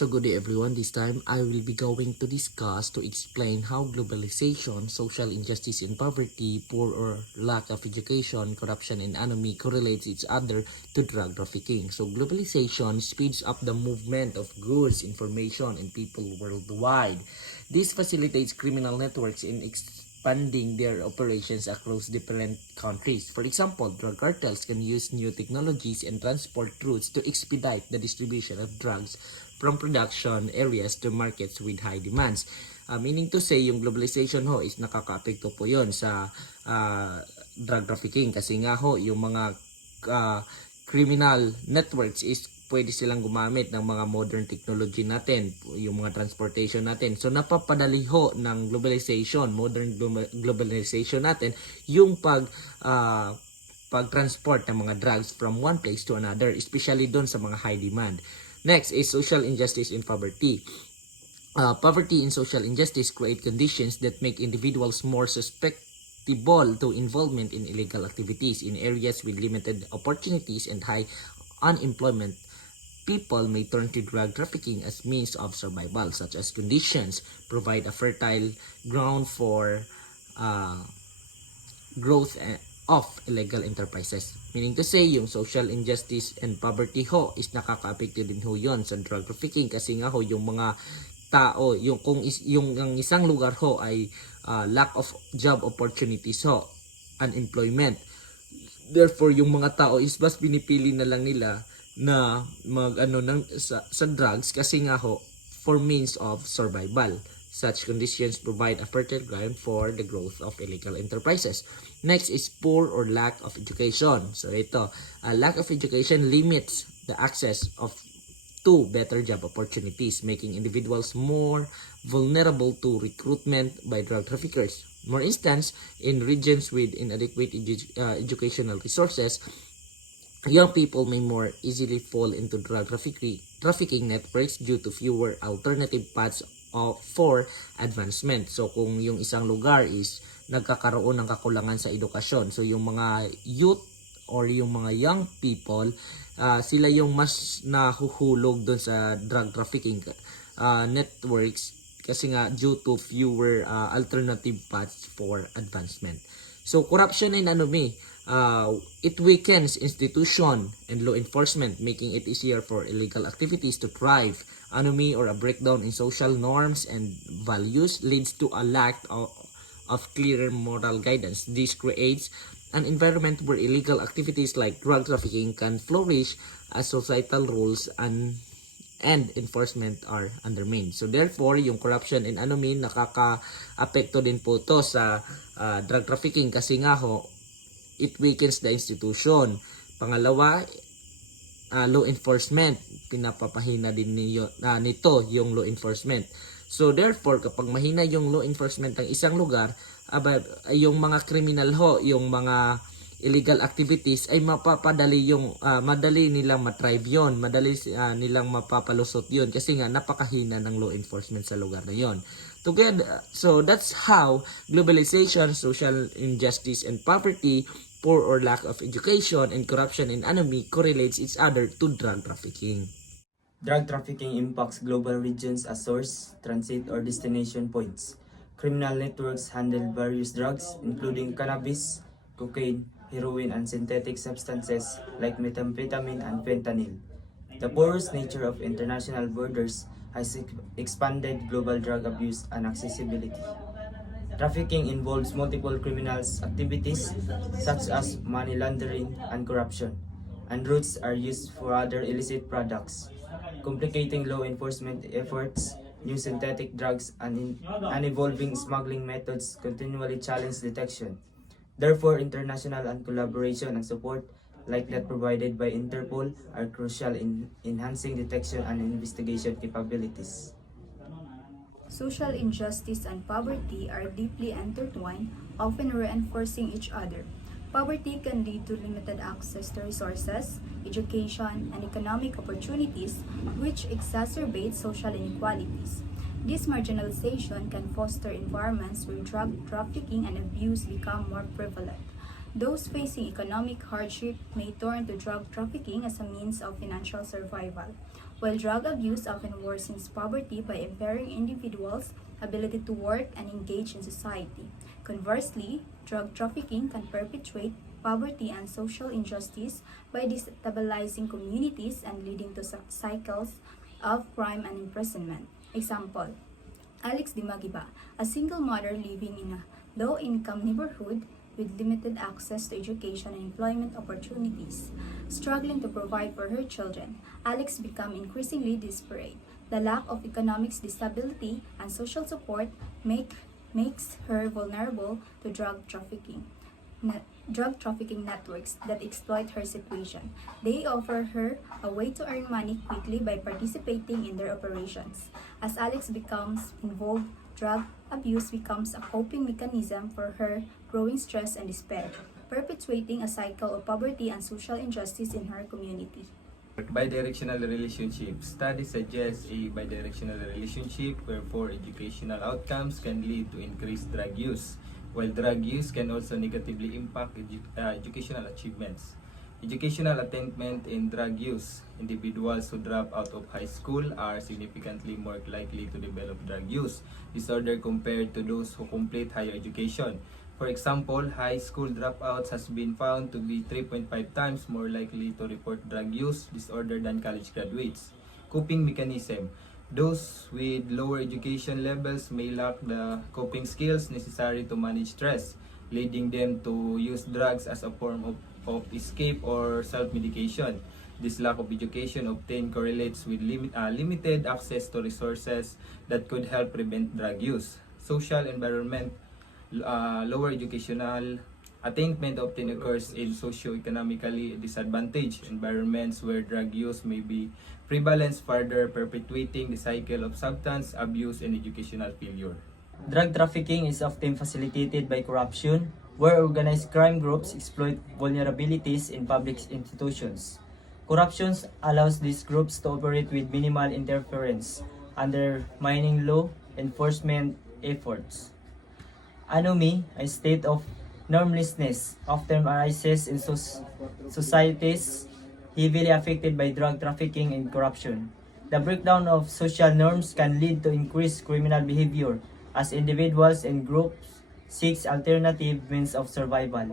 So good day everyone. This time I will be going to discuss to explain how globalization, social injustice and poverty, poor or lack of education, corruption and anomie correlates each other to drug trafficking. So globalization speeds up the movement of goods, information and people worldwide. This facilitates criminal networks in expanding their operations across different countries. For example, drug cartels can use new technologies and transport routes to expedite the distribution of drugs from production areas to markets with high demands. Meaning to say, yung globalization ho is nakaka-apekto po yon sa drug trafficking kasi nga ho, yung mga criminal networks is pwede silang gumamit ng mga modern technology natin, yung mga transportation natin. So napapadali ho ng globalization, modern globalization natin, yung pag-transport ng mga drugs from one place to another, especially doon sa mga high demand. Next is social injustice and poverty. Poverty and social injustice create conditions that make individuals more susceptible to involvement in illegal activities in areas with limited opportunities and high unemployment. People may turn to drug trafficking as means of survival. Such as conditions provide a fertile ground for growth of illegal enterprises. Meaning to say, yung social injustice and poverty ho is nakaka-apekto din ho yon sa drug trafficking kasi nga ho yung mga tao, yung isang lugar ho ay lack of job opportunities ho, unemployment. Therefore, yung mga tao is mas pinipili na lang nila na sa drugs kasi nga ho for means of survival. Such conditions provide a fertile ground for the growth of illegal enterprises. Next is poor or lack of education. So ito, lack of education limits the access to better job opportunities, making individuals more vulnerable to recruitment by drug traffickers. For instance, in regions with inadequate educational resources, young people may more easily fall into drug trafficking networks due to fewer alternative paths for advancement. So kung yung isang lugar is nagkakaroon ng kakulangan sa edukasyon, so yung mga youth or yung mga young people, sila yung mas nahuhulog doon sa drug trafficking networks kasi nga due to fewer alternative paths for advancement. So corruption and anomie, it weakens institution and law enforcement, making it easier for illegal activities to thrive. Anomie or a breakdown in social norms and values leads to a lack of clear moral guidance. This creates an environment where illegal activities like drug trafficking can flourish as societal rules and enforcement are undermined. So therefore, yung corruption and anomie nakaka-apekto din po to sa drug trafficking kasi nga ho, it weakens the institution. Pangalawa, law enforcement, pinapapahina din nito yung law enforcement. So therefore, kapag mahina yung law enforcement ng isang lugar, yung mga criminal ho, yung mga illegal activities ay mapapadali yung madali nilang matrive yon, madali nilang mapapalusot yon kasi nga napakahina ng law enforcement sa lugar na yon. Together, so that's how globalization, social injustice and poverty, poor or lack of education, and corruption and anomie correlates each other to drug trafficking. Drug trafficking impacts global regions as source, transit, or destination points. Criminal networks handle various drugs, including cannabis, cocaine, heroin, and synthetic substances like methamphetamine and fentanyl. The porous nature of international borders has expanded global drug abuse and accessibility. Trafficking involves multiple criminal activities such as money laundering and corruption, and routes are used for other illicit products, complicating law enforcement efforts. New synthetic drugs and evolving smuggling methods continually challenge detection. Therefore, international and collaboration and support like that provided by Interpol are crucial in enhancing detection and investigation capabilities. Social injustice and poverty are deeply intertwined, often reinforcing each other. Poverty can lead to limited access to resources, education, and economic opportunities, which exacerbate social inequalities. This marginalization can foster environments where drug trafficking and abuse become more prevalent. Those facing economic hardship may turn to drug trafficking as a means of financial survival, while drug abuse often worsens poverty by impairing individuals' ability to work and engage in society. Conversely, drug trafficking can perpetuate poverty and social injustice by destabilizing communities and leading to cycles of crime and imprisonment. Example, Alex Dimagiba, a single mother living in a low-income neighborhood with limited access to education and employment opportunities. Struggling to provide for her children, Alex became increasingly desperate. The lack of economic stability and social support makes her vulnerable to drug trafficking networks that exploit her situation. They offer her a way to earn money quickly by participating in their operations. As Alex becomes involved, drug abuse becomes a coping mechanism for her growing stress and despair, perpetuating a cycle of poverty and social injustice in her community. Bidirectional relationship. Studies suggest a bidirectional relationship where educational outcomes can lead to increased drug use, while drug use can also negatively impact educational achievements. Educational attainment in drug use. Individuals who drop out of high school are significantly more likely to develop drug use disorder compared to those who complete higher education. For example, high school dropouts has been found to be 3.5 times more likely to report drug use disorder than college graduates. Coping mechanism. Those with lower education levels may lack the coping skills necessary to manage stress, leading them to use drugs as a form of escape or self-medication. This lack of education obtained correlates with limited access to resources that could help prevent drug use. Social environment. Lower educational attainment often occurs in socio-economically disadvantaged environments where drug use may be prevalent, further perpetuating the cycle of substance abuse and educational failure. Drug trafficking is often facilitated by corruption, where organized crime groups exploit vulnerabilities in public institutions. Corruption allows these groups to operate with minimal interference, undermining law enforcement efforts. Anomy, a state of normlessness, often arises in societies heavily affected by drug trafficking and corruption. The breakdown of social norms can lead to increased criminal behavior as individuals and groups seek alternative means of survival.